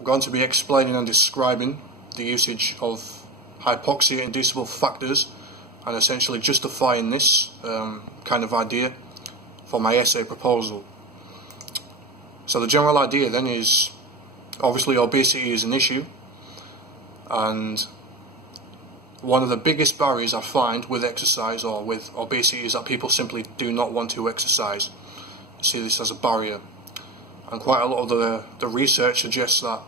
I'm going to be explaining and describing the usage of hypoxia-inducible factors and essentially justifying this kind of idea for my essay proposal. So the general idea then is, obviously obesity is an issue, and one of the biggest barriers I find with exercise or with obesity is that people simply do not want to exercise. I see this as a barrier, and quite a lot of the research suggests that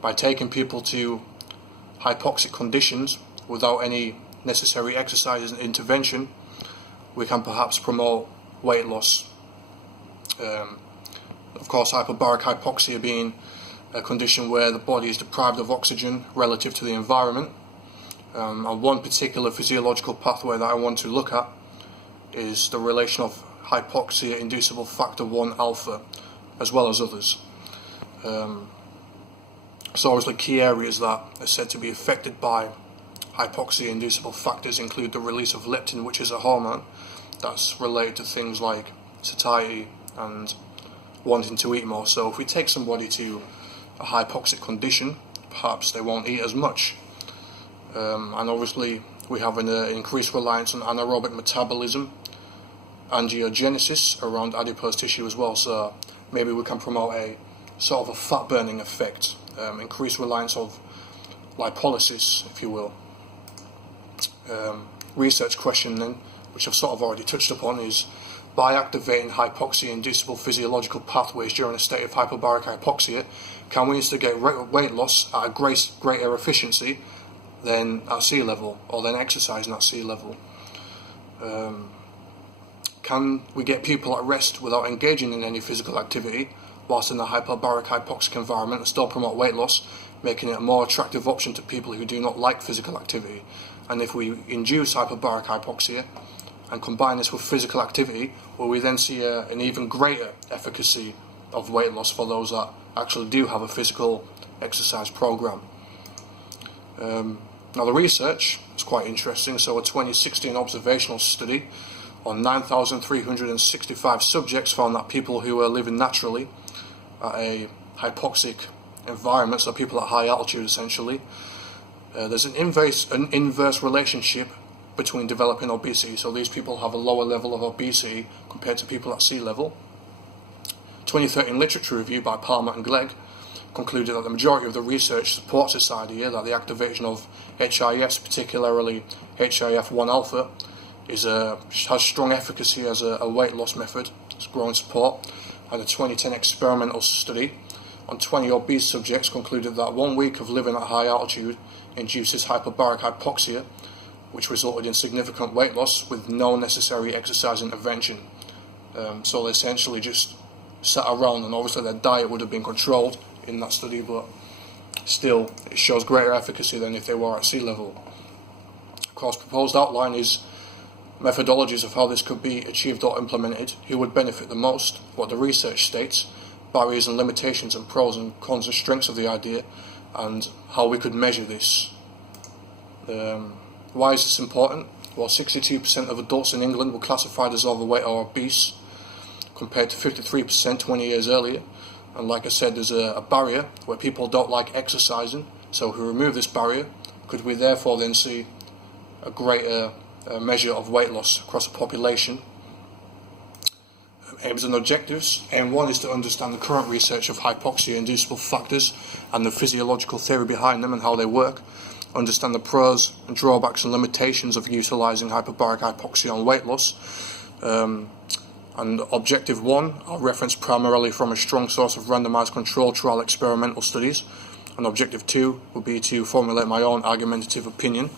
by taking people to hypoxic conditions without any necessary exercise and intervention, we can perhaps promote weight loss. Of course, hyperbaric hypoxia being a condition where the body is deprived of oxygen relative to the environment. And one particular physiological pathway that I want to look at is the relation of hypoxia-inducible factor 1 alpha, as well as others. So obviously key areas that are said to be affected by hypoxia-inducible factors include the release of leptin, which is a hormone that's related to things like satiety and wanting to eat more. So if we take somebody to a hypoxic condition, perhaps they won't eat as much. And obviously we have an increased reliance on anaerobic metabolism, angiogenesis around adipose tissue as well, so maybe we can promote a sort of a fat burning effect, increased reliance of lipolysis, if you will. Research question then, which I've sort of already touched upon, is by activating hypoxia-inducible physiological pathways during a state of hyperbaric hypoxia, can we instigate weight loss at a greater efficiency than at sea level, or than exercising at sea level? Can we get people at rest without engaging in any physical activity whilst in a hyperbaric hypoxic environment and still promote weight loss, making it a more attractive option to people who do not like physical activity? And if we induce hyperbaric hypoxia and combine this with physical activity, will we then see an even greater efficacy of weight loss for those that actually do have a physical exercise program? Now the research is quite interesting. So a 2016 observational study on 9,365 subjects found that people who were living naturally at a hypoxic environment, so people at high altitude essentially, there's an inverse relationship between developing obesity. So these people have a lower level of obesity compared to people at sea level. 2013 literature review by Palmer and Glegg concluded that the majority of the research supports this idea that the activation of HIS, particularly HIF-1 alpha, has strong efficacy as a weight loss method. It's growing support. And a 2010 experimental study on 20 obese subjects concluded that 1 week of living at high altitude induces hyperbaric hypoxia, which resulted in significant weight loss with no necessary exercise intervention. So they essentially just sat around, and obviously their diet would have been controlled in that study, but still it shows greater efficacy than if they were at sea level. Of course, proposed outline is methodologies of how this could be achieved or implemented, who would benefit the most, what the research states, barriers and limitations and pros and cons and strengths of the idea, and how we could measure this. Why is this important? Well, 62% of adults in England were classified as overweight or obese, compared to 53% 20 years earlier. And like I said, there's a barrier where people don't like exercising, so if we remove this barrier, could we therefore then see a greater measure of weight loss across the population? Aims and objectives. Aim 1 is to understand the current research of hypoxia-inducible factors and the physiological theory behind them and how they work. Understand the pros and drawbacks and limitations of utilising hyperbaric hypoxia on weight loss. And objective 1, I'll reference primarily from a strong source of randomised controlled trial experimental studies. And objective 2 will be to formulate my own argumentative opinion.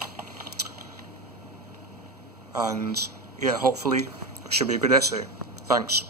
And yeah, hopefully it should be a good essay. Thanks.